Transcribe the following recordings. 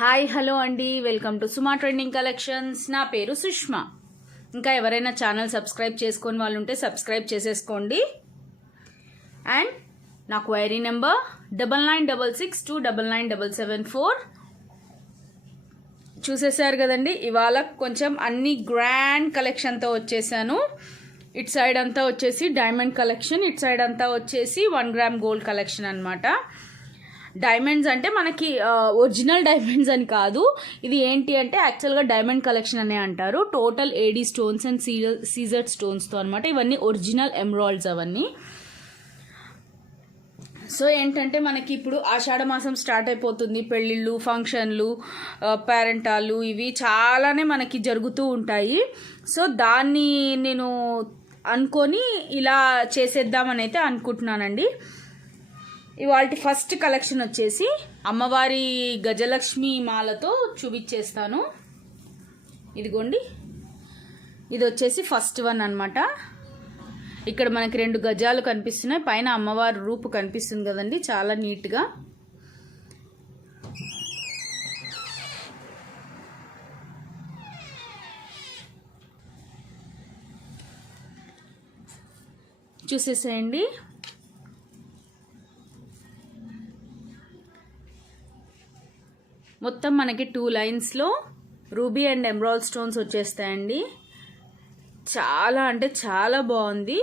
Hi hello అండి, welcome to Suma trending collections. నా పేరు సుష్మా. ఇంకా ఎవరైనా ఛానల్ సబ్స్క్రైబ్ చేసుకొని వాళ్ళు ఉంటే సబ్స్క్రైబ్ చేసేసుకోండి. అండ్ నా క్వైరీ నెంబర్ 9966299774. చూసేసారు కదండి. ఇవాళ కొంచెం అన్ని గ్రాండ్ కలెక్షన్తో వచ్చేసాను. ఇటు సైడ్ అంతా వచ్చేసి డైమండ్ కలెక్షన్, ఇటు సైడ్ అంతా వచ్చేసి 1 గ్రామ్ గోల్డ్ కలెక్షన్ అనమాట. డైమండ్స్ అంటే మనకి ఒరిజినల్ డైమండ్స్ అని కాదు, ఇది ఏంటి అంటే యాక్చువల్గా డైమండ్ కలెక్షన్ అనే అంటారు. టోటల్ ఏడీ స్టోన్స్ అండ్ సీజర్డ్ స్టోన్స్తో అనమాట. ఇవన్నీ ఒరిజినల్ ఎమరాల్డ్స్ అవన్నీ. సో ఏంటంటే మనకి ఇప్పుడు ఆషాఢ మాసం స్టార్ట్ అయిపోతుంది. పెళ్ళిళ్ళు, ఫంక్షన్లు, పేరెంటాలు ఇవి చాలానే మనకి జరుగుతూ ఉంటాయి. సో దాన్ని నేను అనుకొని ఇలా చేసేద్దామని అయితే అనుకుంటున్నానండి. ఇవాళ ఫస్ట్ కలెక్షన్ వచ్చేసి అమ్మవారి గజలక్ష్మి మాలతో చూపించేస్తాను. ఇదిగోండి, ఇది వచ్చేసి ఫస్ట్ వన్ అనమాట. ఇక్కడ మనకి 2 గజాలు కనిపిస్తున్నాయి, పైన అమ్మవారి రూపు కనిపిస్తుంది కదండి, చాలా నీట్గా. చూసేసేయండి. మొత్తం మనకి 2 లైన్స్లో రూబీ అండ్ ఎమరాల్డ్ స్టోన్స్ వచ్చేస్తాయండి. చాలా అంటే చాలా బాగుంది.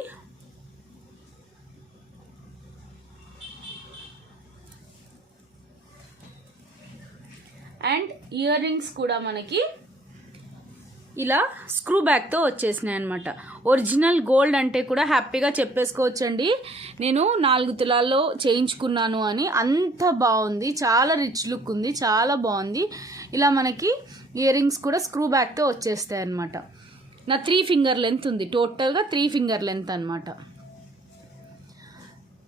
అండ్ ఇయర్ రింగ్స్ కూడా మనకి ఇలా స్క్రూ బ్యాక్తో వచ్చేసినాయి అనమాట. ఒరిజినల్ గోల్డ్ అంటే కూడా హ్యాపీగా చెప్పేసుకోవచ్చండి, నేను 4 తులాల్లో చేయించుకున్నాను అని. అంత బాగుంది, చాలా రిచ్ లుక్ ఉంది, చాలా బాగుంది. ఇలా మనకి ఇయర్ రింగ్స్ కూడా స్క్రూ బ్యాక్తో వచ్చేస్తాయి అనమాట. నా 3 ఫింగర్ లెంత్ ఉంది, టోటల్గా 3 ఫింగర్ లెంత్ అనమాట.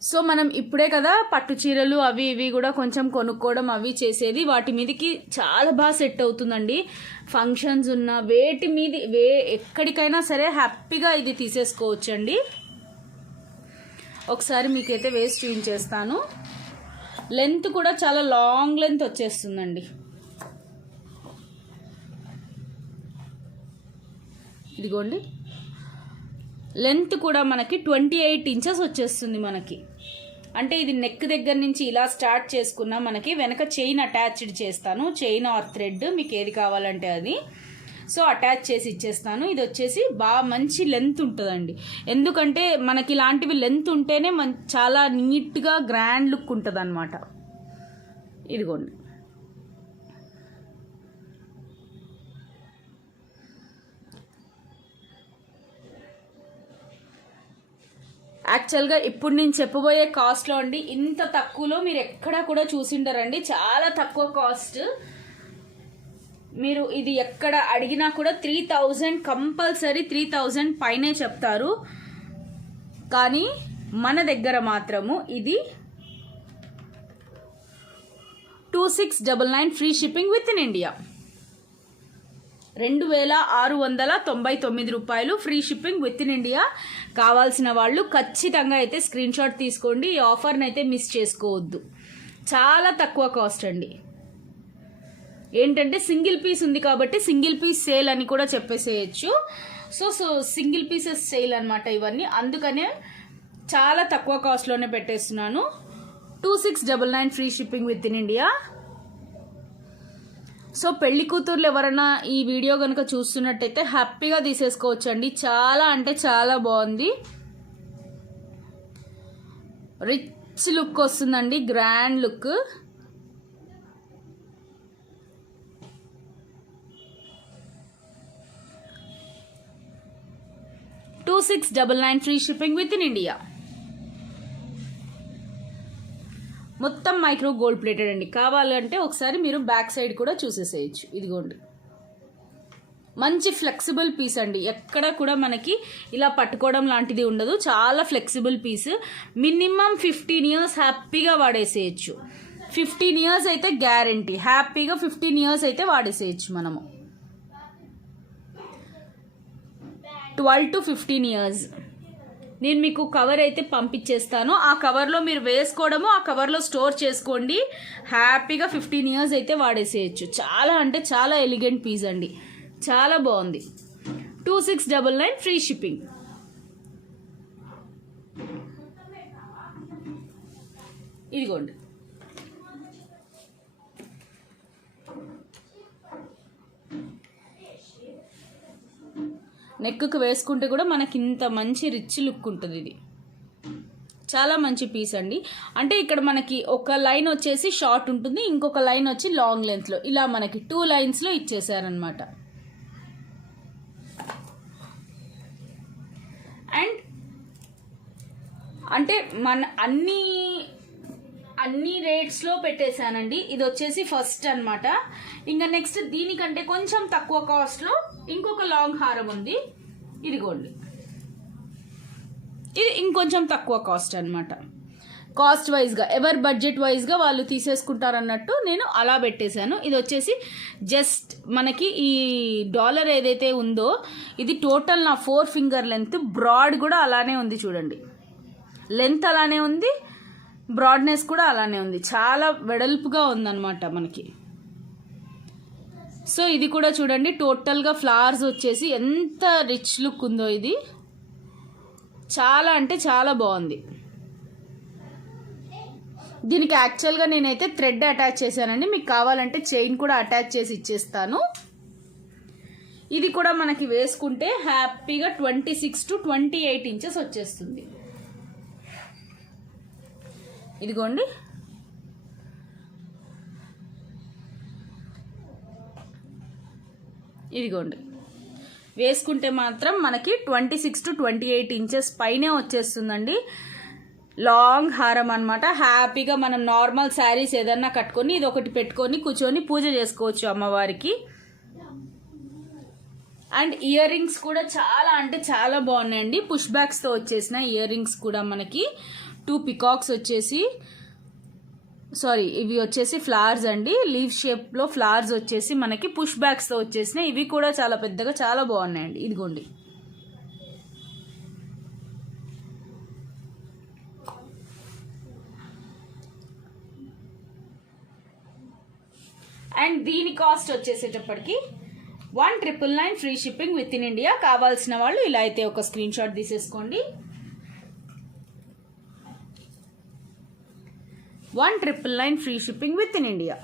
సో మనం ఇప్పుడే కదా పట్టు చీరలు అవి ఇవి కూడా కొంచెం కొనుక్కోవడం అవి చేసేది. వాటి మీదకి చాలా బాగా సెట్ అవుతుందండి. ఫంక్షన్స్ ఉన్న వేటి మీద ఎక్కడికైనా సరే హ్యాపీగా ఇది తీసేసుకోవచ్చండి. ఒకసారి మీకైతే వేసి చూపించేస్తాను. లెంత్ కూడా చాలా లాంగ్ లెంత్ వచ్చేస్తుందండి. ఇదిగోండి, లెంత్ కూడా మనకి 28 ఇంచెస్ వచ్చేస్తుంది మనకి. అంటే ఇది నెక్ దగ్గర నుంచి ఇలా స్టార్ట్ చేసుకున్నా మనకి వెనక చైన్ అటాచ్డ్ చేస్తాను, చైన్ ఆర్ థ్రెడ్ మీకు ఏది కావాలంటే అది. సో అటాచ్ చేసి ఇచ్చేస్తాను. ఇది వచ్చేసి బాగా మంచి లెంత్ ఉంటుందండి, ఎందుకంటే మనకి ఇలాంటివి లెంత్ ఉంటేనే చాలా నీట్గా గ్రాండ్ లుక్ ఉంటుంది అన్నమాట. ఇదిగోండి, యాక్చువల్గా ఇప్పుడు నేను చెప్పబోయే కాస్ట్లో అండి, ఇంత తక్కువలో మీరు ఎక్కడా కూడా చూసిండరండి. చాలా తక్కువ కాస్ట్. మీరు ఇది ఎక్కడ అడిగినా కూడా 3000 కంపల్సరీ 3000 పైనే చెప్తారు. కానీ మన దగ్గర మాత్రము ఇది 2699 free shipping within India. 2699 రూపాయలు free shipping within India. కావాల్సిన వాళ్ళు ఖచ్చితంగా అయితే స్క్రీన్ షాట్ తీసుకోండి. ఈ ఆఫర్ని అయితే మిస్ చేసుకోవద్దు. చాలా తక్కువ కాస్ట్ అండి. ఏంటంటే సింగిల్ పీస్ ఉంది కాబట్టి సింగిల్ పీస్ సేల్ అని కూడా చెప్పేసేయచ్చు. సో సింగిల్ పీసెస్ సేల్ అనమాట ఇవన్నీ. అందుకనే చాలా తక్కువ కాస్ట్లోనే పెట్టేస్తున్నాను. 2699 free shipping within India. So పెళ్లి కూతుర్లు ఎవరైనా ఈ వీడియో కనుక చూస్తున్నట్టయితే హ్యాపీగా తీసేసుకోవచ్చండి. చాలా అంటే చాలా బాగుంది, రిచ్ లుక్ వస్తుందండి, grand look. $2699 free shipping within India. మొత్తం మైక్రో గోల్డ్ ప్లేటెడ్ అండి. కావాలంటే ఒకసారి మీరు బ్యాక్ సైడ్ కూడా చూసేసేయచ్చు. ఇదిగోండి, మంచి ఫ్లెక్సిబుల్ పీస్ అండి. ఎక్కడ కూడా మనకి ఇలా పట్టుకోవడం లాంటిది ఉండదు, చాలా ఫ్లెక్సిబుల్ పీస్. మినిమం 15 ఇయర్స్ హ్యాపీగా వాడేసేయచ్చు. 15 ఇయర్స్ అయితే గ్యారంటీ, హ్యాపీగా 15 ఇయర్స్ అయితే వాడేసేయచ్చు మనము. 12 to 15 ఇయర్స్. నేను మీకు కవర్ అయితే పంపించేస్తాను. ఆ కవర్లో మీరు వేసుకోవడము, ఆ కవర్లో స్టోర్ చేసుకోండి. హ్యాపీగా 15 years అయితే వాడేసేయచ్చు. చాలా అంటే చాలా ఎలిగెంట్ పీస్ అండి, చాలా బాగుంది. 2699 ఫ్రీ షిప్పింగ్. ఇదిగోండి. నెక్కు వేసుకుంటే కూడా మనకి ఇంత మంచి రిచ్ లుక్ ఉంటుంది. ఇది చాలా మంచి పీస్ అండి. అంటే ఇక్కడ మనకి ఒక లైన్ వచ్చేసి షార్ట్ ఉంటుంది, ఇంకొక లైన్ వచ్చి లాంగ్ లెంత్లో, ఇలా మనకి 2 లైన్స్లో ఇచ్చేసారనమాట. అండ్ అంటే మన అన్ని రేట్స్లో పెట్టేశానండి. ఇది వచ్చేసి ఫస్ట్ అనమాట. ఇంకా నెక్స్ట్ దీనికంటే కొంచెం తక్కువ కాస్ట్లో ఇంకొక లాంగ్ హారం ఉంది. ఇదిగోండి, ఇది ఇంకొంచెం తక్కువ కాస్ట్ అనమాట. కాస్ట్ వైజ్గా ఎవరి బడ్జెట్ వైజ్గా వాళ్ళు తీసేసుకుంటారన్నట్టు నేను అలా పెట్టేశాను. ఇది వచ్చేసి జస్ట్ మనకి ఈ డాలర్ ఏదైతే ఉందో ఇది టోటల్ నా 4 finger లెంత్. బ్రాడ్ కూడా అలానే ఉంది చూడండి, లెంత్ అలానే ఉంది, బ్రాడ్నెస్ కూడా అలానే ఉంది. చాలా వెడల్పుగా ఉందన్నమాట మనకి. సో ఇది కూడా చూడండి, టోటల్గా ఫ్లవర్స్ వచ్చేసి ఎంత రిచ్ లుక్ ఉందో. ఇది చాలా అంటే చాలా బాగుంది. దీనికి యాక్చువల్గా నేనైతే థ్రెడ్ అటాచ్ చేశానండి. మీకు కావాలంటే చైన్ కూడా అటాచ్ చేసి ఇచ్చేస్తాను. ఇది కూడా మనకి వేసుకుంటే హ్యాపీగా 26 to 28 inches వచ్చేస్తుంది. ఇదిగోండి, ఇదిగోండి, వేసుకుంటే మాత్రం మనకి 26 to 28 inches పైనే వచ్చేస్తుందండి. లాంగ్ హారం అనమాట. హ్యాపీగా మనం నార్మల్ శారీస్ ఏదన్నా కట్టుకొని ఇది ఒకటి పెట్టుకొని కూర్చొని పూజ చేసుకోవచ్చు అమ్మవారికి. అండ్ ఇయర్ రింగ్స్ కూడా చాలా అంటే చాలా బాగున్నాయండి. పుష్ బ్యాక్స్తో వచ్చేసిన ఇయర్ రింగ్స్ కూడా మనకి 2 పికాక్స్ వచ్చేసి, ఇవి వచ్చేసి ఫ్లవర్స్ అండి. లీవ్ షేప్లో ఫ్లవర్స్ వచ్చేసి మనకి పుష్ బ్యాక్స్తో వచ్చేసినాయి. ఇవి కూడా చాలా పెద్దగా చాలా బాగున్నాయండి. ఇదిగోండి, అండ్ దీని కాస్ట్ వచ్చేసేటప్పటికి 1999 free shipping within India. కావాల్సిన వాళ్ళు ఇలా అయితే ఒక స్క్రీన్ షాట్ తీసేసుకోండి. 1999 free shipping within India.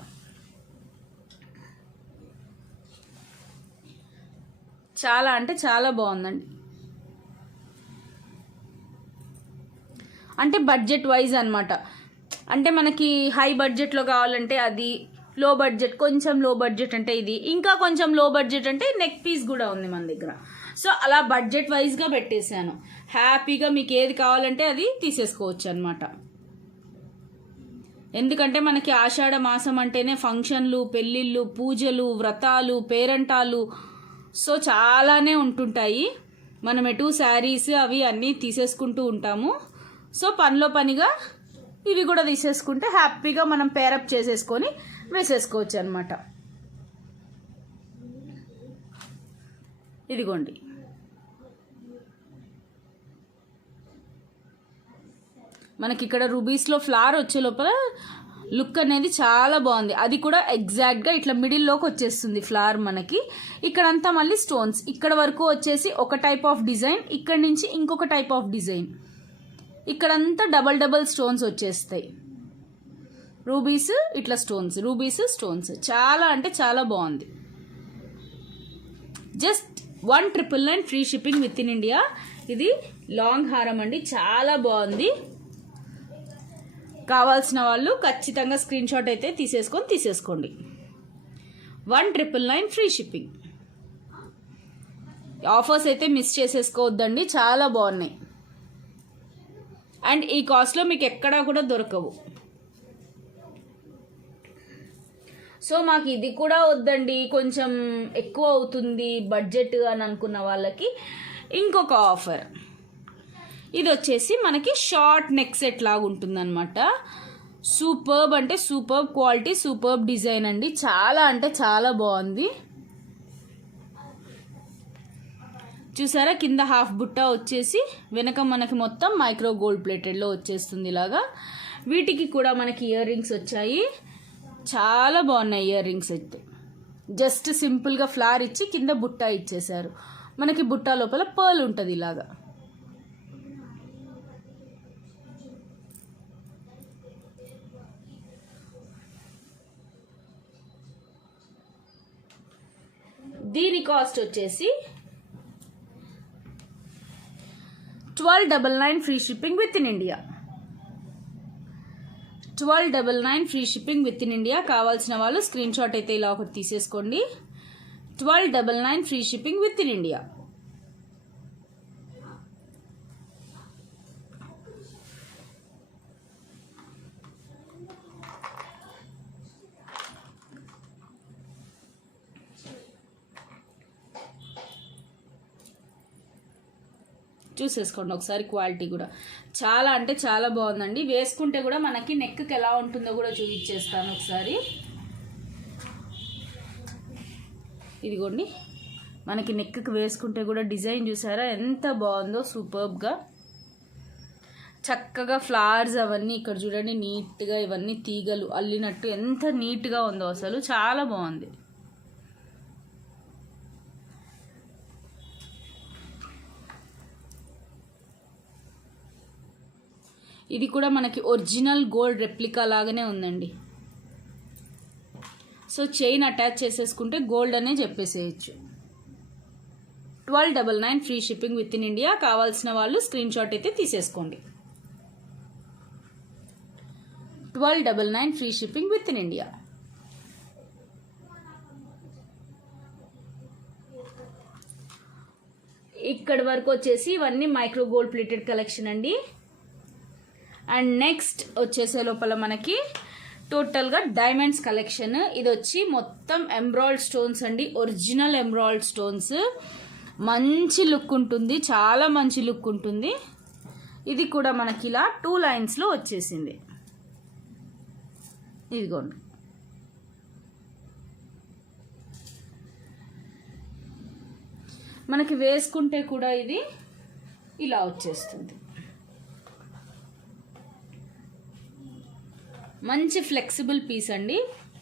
చాలా అంటే చాలా బాగుందండి. అంటే బడ్జెట్ వైజ్ అనమాట. అంటే మనకి హై బడ్జెట్లో కావాలంటే అది, లో బడ్జెట్, కొంచెం లో బడ్జెట్ అంటే ఇది, ఇంకా కొంచెం లో బడ్జెట్ అంటే నెక్ పీస్ కూడా ఉంది మన దగ్గర. సో అలా బడ్జెట్ వైజ్గా పెట్టేశాను. హ్యాపీగా మీకు ఏది కావాలంటే అది తీసేసుకోవచ్చు అనమాట. ఎందుకంటే మనకి ఆషాఢ మాసం అంటేనే ఫంక్షన్లు, పెళ్ళిళ్ళు, పూజలు, వ్రతాలు, పేరంటాలు, సో చాలానే ఉంటుంటాయి. మనం ఎటు శారీస్ అవి అన్నీ తీసేసుకుంటూ ఉంటాము. సో పనిలో పనిగా ఇవి కూడా తీసేసుకుంటే హ్యాపీగా మనం పేరప్ చేసేసుకొని వేసేసుకోవచ్చు అనమాట. ఇదిగోండి, మనకి ఇక్కడ రూబీస్లో ఫ్లవర్ వచ్చే లోపల లుక్ అనేది చాలా బాగుంది. అది కూడా ఎగ్జాక్ట్గా ఇట్లా మిడిల్లోకి వచ్చేస్తుంది ఫ్లవర్ మనకి. ఇక్కడంతా మళ్ళీ స్టోన్స్, ఇక్కడ వరకు వచ్చేసి ఒక టైప్ ఆఫ్ డిజైన్, ఇక్కడ నుంచి ఇంకొక టైప్ ఆఫ్ డిజైన్, ఇక్కడంతా డబల్ స్టోన్స్ వచ్చేస్తాయి. రూబీస్ ఇట్లా స్టోన్స్, రూబీస్ స్టోన్స్, చాలా అంటే చాలా బాగుంది. Just 1999 free shipping within India. ఇది లాంగ్ హారం అండి, చాలా బాగుంది. కావాల్సిన వాళ్ళు ఖచ్చితంగా స్క్రీన్ షాట్ అయితే తీసేసుకోండి. 1999 ఫ్రీ షిప్పింగ్. ఆఫర్స్ అయితే మిస్ చేసేసుకోవద్దండి, చాలా బాగున్నాయి. అండ్ ఈ కాస్ట్లో మీకు ఎక్కడా కూడా దొరకవు. సో మాకు ఇది కూడా వద్దండి, కొంచెం ఎక్కువ అవుతుంది బడ్జెట్ అని అనుకున్న వాళ్ళకి ఇంకొక ఆఫర్. ఇది వచ్చేసి మనకి షార్ట్ నెక్ సెట్ లాగా ఉంటుందన్నమాట. సూపర్బ్ అంటే సూపర్బ్ క్వాలిటీ, సూపర్బ్ డిజైన్ అండి. చాలా అంటే చాలా బాగుంది. చూసారా, కింద హాఫ్ బుట్ట వచ్చేసి వెనక మనకి మొత్తం మైక్రో గోల్డ్ ప్లేటెడ్లో వచ్చేస్తుంది ఇలాగా. వీటికి కూడా మనకి ఇయర్ రింగ్స్ వచ్చాయి. చాలా బాగున్నాయి ఇయర్ రింగ్స్ అయితే. జస్ట్ సింపుల్గా ఫ్లవర్ ఇచ్చి కింద బుట్ట ఇచ్చేసారు. మనకి బుట్ట లోపల పర్ల్ ఉంటుంది ఇలాగా. దీని కాస్ట్ వచ్చేసి 1299 free shipping within India. 1299 free shipping within India. కావాల్సిన వాళ్ళు స్క్రీన్ షాట్ అయితే ఇలా ఒకటి తీసేసుకోండి. 1299 free shipping within India. చూసేసుకోండి ఒకసారి. క్వాలిటీ కూడా చాలా అంటే చాలా బాగుందండి. వేసుకుంటే కూడా మనకి నెక్కి ఎలా ఉంటుందో కూడా చూపించేస్తాను ఒకసారి. ఇదిగోండి, మనకి నెక్కి వేసుకుంటే కూడా డిజైన్ చూసారా ఎంత బాగుందో, సూపర్బ్గా. చక్కగా ఫ్లవర్స్ అవన్నీ ఇక్కడ చూడండి నీట్గా, ఇవన్నీ తీగలు అల్లినట్టు ఎంత నీట్గా ఉందో అసలు, చాలా బాగుంది. ఇది కూడా మనకి ఒరిజినల్ గోల్డ్ రెప్లికా లాగానే ఉందండి. సో చైన్ అటాచ్ చేసేసుకుంటే గోల్డ్ అనే చెప్పేసేయచ్చు. 1299 free shipping within India. కావాల్సిన వాళ్ళు స్క్రీన్ షాట్ అయితే తీసేసుకోండి. 1299 free shipping within India. ఇక్కడి వరకు వచ్చేసి ఇవన్నీ మైక్రో గోల్డ్ ప్లేటెడ్ కలెక్షన్ అండి. అండ్ నెక్స్ట్ వచ్చేసే లోపల మనకి టోటల్గా డైమండ్స్ కలెక్షన్. ఇది వచ్చి మొత్తం ఎంబ్రాయిడ్ స్టోన్స్ అండి, ఒరిజినల్ ఎంబ్రాయిడ్ స్టోన్స్. మంచి లుక్ ఉంటుంది, చాలా మంచి లుక్ ఉంటుంది. ఇది కూడా మనకి ఇలా 2 లైన్స్లో వచ్చేసింది. ఇదిగోండి, మనకి వేసుకుంటే కూడా ఇది ఇలా వచ్చేస్తుంది. మంచి ఫ్లెక్సిబుల్ పీస్ అండి,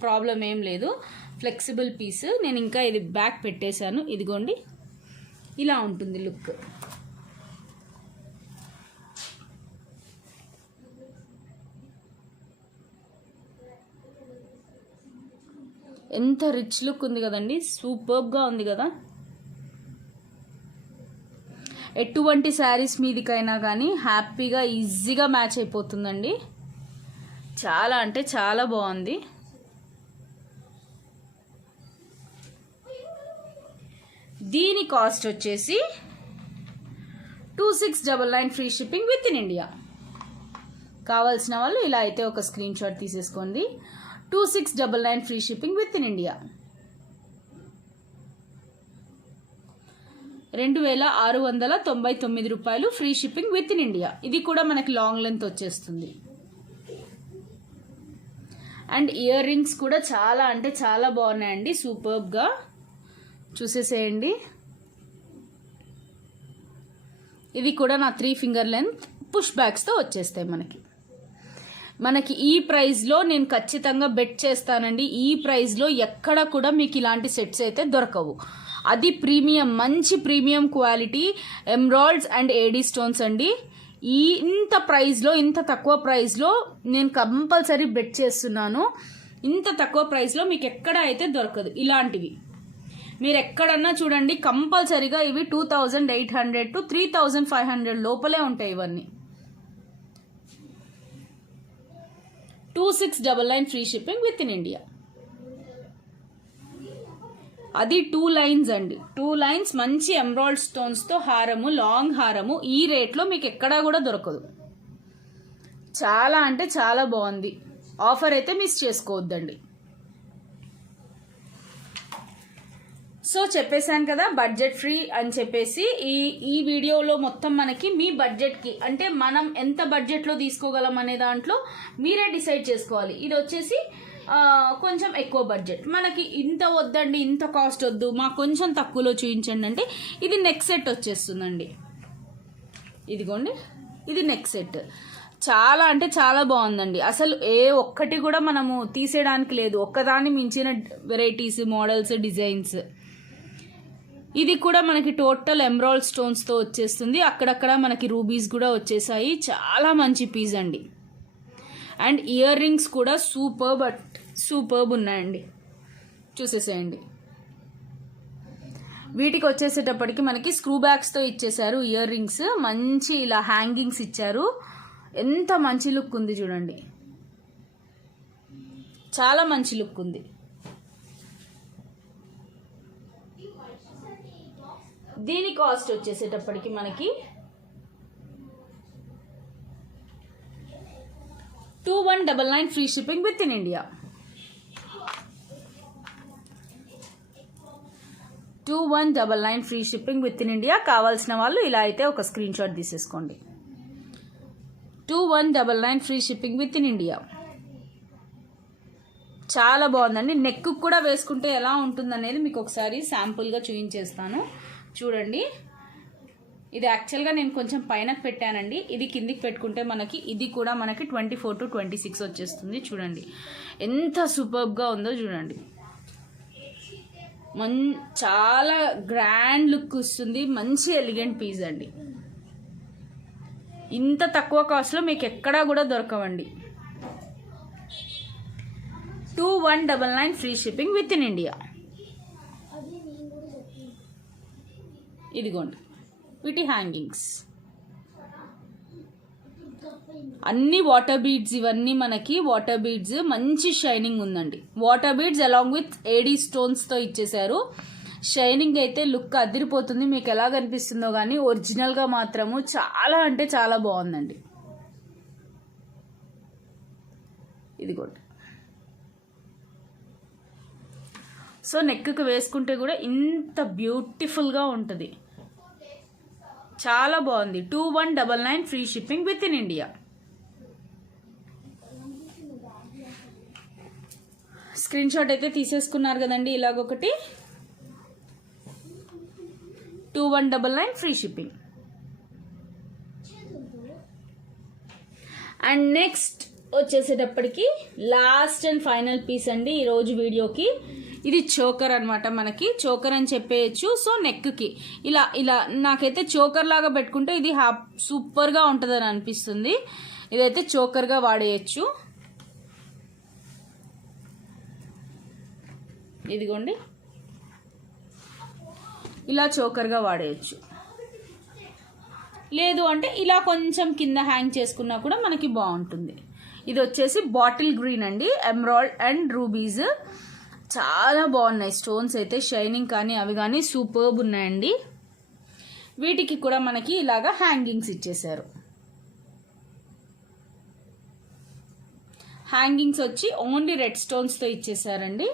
ప్రాబ్లం ఏం లేదు. Flexible piece. నేను ఇంకా ఇది బ్యాక్ పెట్టేశాను. ఇదిగోండి, ఇలా ఉంటుంది లుక్. ఎంత రిచ్ లుక్ ఉంది కదండి, సూపర్బ్గా ఉంది కదా. ఎటువంటి శారీస్ మీదికైనా కానీ హ్యాపీగా ఈజీగా మ్యాచ్ అయిపోతుందండి. చాలా అంటే చాలా బాగుంది. దీని కాస్ట్ వచ్చేసి 2699 free shipping within India. కావాల్సిన వాళ్ళు ఇలా అయితే ఒక స్క్రీన్ షాట్ తీసేసుకోండి. 2699 free shipping within India. 2699 రూపాయలు free shipping within India. ఇది కూడా మనకి లాంగ్ లెంత్ వచ్చేస్తుంది. అండ్ ఇయర్ రింగ్స్ కూడా చాలా అంటే చాలా బాగున్నాయండి, సూపర్బ్గా. చూసేసేయండి. ఇది కూడా నా 3 ఫింగర్ లెంత్ పుష్ బ్యాక్స్తో వచ్చేస్తాయి మనకి ఈ ప్రైస్లో నేను ఖచ్చితంగా బెట్ చేస్తానండి. ఈ ప్రైస్లో ఎక్కడ కూడా మీకు ఇలాంటి సెట్స్ అయితే దొరకవు. అది ప్రీమియం, మంచి premium quality emeralds and AD stones అండి. ఇంత ప్రైస్లో, ఇంత తక్కువ ప్రైస్లో నేను కంపల్సరీ బెట్ చేస్తున్నాను. ఇంత తక్కువ ప్రైస్లో మీకు ఎక్కడ అయితే దొరకదు ఇలాంటివి. మీరు ఎక్కడన్నా చూడండి, కంపల్సరీగా ఇవి 2800 to 3500 లోపలే ఉంటాయి ఇవన్నీ. 2699 free shipping within India. అది 2 లైన్స్ అండి, 2 లైన్స్ మంచి ఎంబ్రాయిడ్ స్టోన్స్తో హారము, లాంగ్ హారము. ఈ రేట్లో మీకు ఎక్కడా కూడా దొరకదు. చాలా అంటే చాలా బాగుంది. ఆఫర్ అయితే మిస్ చేసుకోవద్దండి. సో చెప్పేశాను కదా బడ్జెట్ ఫ్రీ అని చెప్పేసి. ఈ వీడియోలో మొత్తం మనకి మీ బడ్జెట్కి, అంటే మనం ఎంత బడ్జెట్లో తీసుకోగలం అనే దాంట్లో మీరే డిసైడ్ చేసుకోవాలి. ఇది వచ్చేసి కొంచెం ఎక్కువ బడ్జెట్, మనకి ఇంత వద్దండి, ఇంత కాస్ట్ వద్దు, మాకు కొంచెం తక్కువలో చూపించండి అంటే ఇది నెక్ సెట్ వచ్చేస్తుందండి. ఇదిగోండి, ఇది నెక్ సెట్. చాలా అంటే చాలా బాగుందండి. అసలు ఏ ఒక్కటి కూడా మనము తీసేయడానికి లేదు, ఒక్కదాన్ని మించిన వెరైటీస్, మోడల్స్, డిజైన్స్. ఇది కూడా మనకి టోటల్ ఎమరాల్డ్ స్టోన్స్తో వచ్చేస్తుంది. అక్కడక్కడ మనకి రూబీస్ కూడా వచ్చేసాయి. చాలా మంచి పీస్ అండి. అండ్ ఇయర్ రింగ్స్ కూడా సూపర్బ్ ఉన్నాయండి, చూసేసేయండి. వీటికి వచ్చేసేటప్పటికి మనకి స్క్రూ బ్యాగ్స్తో ఇచ్చేసారు ఇయర్ రింగ్స్. మంచి ఇలా హ్యాంగింగ్స్ ఇచ్చారు. ఎంత మంచి లుక్ ఉంది చూడండి, చాలా మంచి లుక్ ఉంది. దీని కాస్ట్ వచ్చేసేటప్పటికి మనకి 2199 free shipping within India. 2199 free shipping within India. కావాల్సిన వాళ్ళు ఇలా అయితే ఒక స్క్రీన్ షాట్ తీసేసుకోండి. 2199 free shipping within India. చాలా బాగుందండి. నెక్ కూడా వేసుకుంటే ఎలా ఉంటుందనేది మీకు ఒకసారి శాంపుల్గా చూపించేస్తాను చూడండి. ఇది యాక్చువల్గా నేను కొంచెం పైన పెట్టానండి, ఇది కిందికి పెట్టుకుంటే మనకి ఇది కూడా మనకి 24 to 26 వచ్చేస్తుంది. చూడండి ఎంత సూపర్బ్గా ఉందో చూడండి. చాలా గ్రాండ్ లుక్ వస్తుంది. మంచి ఎలిగెంట్ పీస్ అండి. ఇంత తక్కువ కాస్ట్లో మీకు ఎక్కడా కూడా దొరకవండి. 2199 free shipping within India. ఇదిగోండి వీటి హ్యాంగింగ్స్ అన్ని వాటర్ బీడ్స్. ఇవన్నీ మనకి వాటర్ బీడ్స్, మంచి షైనింగ్ ఉందండి. Water beads along with AD స్టోన్స్తో ఇచ్చేసారు. షైనింగ్ అయితే లుక్ అదిరిపోతుంది. మీకు ఎలా కనిపిస్తుందో కానీ ఒరిజినల్గా మాత్రము చాలా అంటే చాలా బాగుందండి. ఇదిగోండి. సో నెక్కి వేసుకుంటే కూడా ఇంత బ్యూటిఫుల్గా ఉంటుంది. చాలా బాగుంది. 2199 free shipping within India. Screenshot అయితే తీసేసుకున్నారు కదండి. ఇలాగొకటి 2199 ఫ్రీ షిప్పింగ్. అండ్ నెక్స్ట్ వచ్చేసేటప్పటికి లాస్ట్ అండ్ ఫైనల్ పీస్ అండి ఈరోజు వీడియోకి. ఇది చోకర్ అనమాట. మనకి చోకర్ అని చెప్పేయచ్చు. సో నెక్కి ఇలా ఇలా నాకైతే చోకర్ లాగా పెట్టుకుంటే ఇది సూపర్గా ఉంటుందని అనిపిస్తుంది. ఇదైతే చోకర్గా వాడేయచ్చు. ఇదిగోండి ఇలా చోకర్గా వాడేయచ్చు. లేదు అంటే ఇలా కొంచెం కింద హ్యాంగ్ చేసుకున్నా కూడా మనకి బాగుంటుంది. ఇది వచ్చేసి బాటిల్ గ్రీన్ అండి. ఎమరాల్డ్ అండ్ రూబీస్ చాలా బాగున్నాయి. స్టోన్స్ అయితే షైనింగ్ కానీ అవి కానీ సూపర్బ్ ఉన్నాయండి. వీటికి కూడా మనకి ఇలాగా హ్యాంగింగ్స్ ఇచ్చేసారు. హ్యాంగింగ్స్ వచ్చి ఓన్లీ రెడ్ స్టోన్స్తో ఇచ్చేసారండి,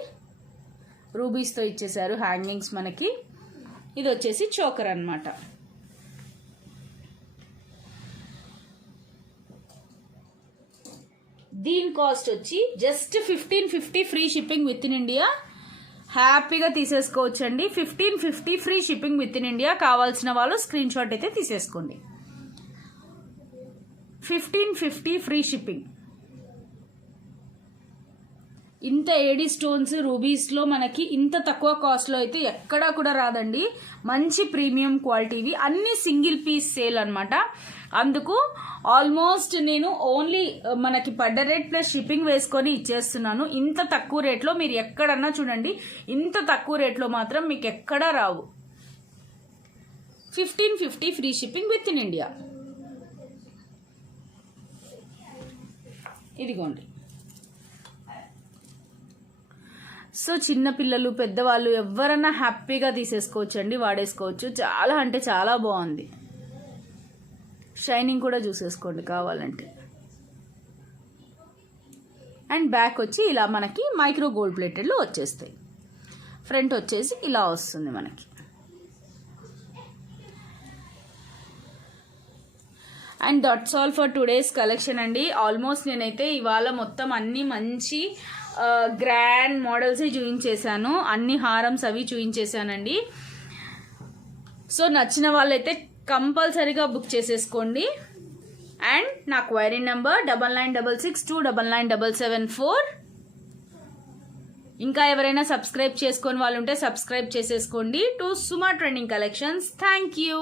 రూబీస్తో ఇచ్చేసారు హ్యాంగింగ్స్ మనకి. ఇది వచ్చేసి చోకర్ అన్నమాట. దీని కాస్ట్ వచ్చి just 1550 free shipping within India. హ్యాపీగా తీసేసుకోవచ్చు అండి. 1550 free shipping within India. కావాల్సిన వాళ్ళు స్క్రీన్ షాట్ అయితే తీసేసుకోండి. 1550 ఫ్రీ షిప్పింగ్. ఇంత ఏడీ స్టోన్స్ రూబీస్లో మనకి ఇంత తక్కువ కాస్ట్లో అయితే ఎక్కడా కూడా రాదండి. మంచి ప్రీమియం క్వాలిటీవి, అన్ని సింగిల్ పీస్ సేల్ అనమాట. అందుకు ఆల్మోస్ట్ నేను ఓన్లీ మనకి పడ్డ రేట్ ప్లస్ షిప్పింగ్ వేసుకొని ఇచ్చేస్తున్నాను. ఇంత తక్కువ రేట్లో మీరు ఎక్కడన్నా చూడండి, ఇంత తక్కువ రేట్లో మాత్రం మీకు ఎక్కడా రావు. 1550 free shipping within India. ఇదిగోండి. సో చిన్నపిల్లలు, పెద్దవాళ్ళు ఎవరన్నా హ్యాపీగా తీసేసుకోవచ్చు అండి, వాడేసుకోవచ్చు. చాలా అంటే చాలా బాగుంది. షైనింగ్ కూడా చూసేసుకోండి కావాలంటే. అండ్ బ్యాక్ వచ్చి ఇలా మనకి మైక్రో గోల్డ్ ప్లేటెడ్లో వచ్చేస్తాయి. ఫ్రంట్ వచ్చేసి ఇలా వస్తుంది మనకి. And that's all for today's collection అండి. ఆల్మోస్ట్ నేనైతే ఇవాళ మొత్తం అన్ని మంచి గ్రాండ్ మోడల్స్ చూపించేశాను, అన్ని హారమ్స్ అవి చూపించేశానండి. సో నచ్చిన వాళ్ళైతే కంపల్సరీగా బుక్ చేసేసుకోండి. అండ్ నా క్వైరీ నెంబర్ 9966299774. ఇంకా ఎవరైనా సబ్స్క్రైబ్ చేసుకొని వాళ్ళు ఉంటే సబ్స్క్రైబ్ చేసేసుకోండి to Suma trending collections. Thank you.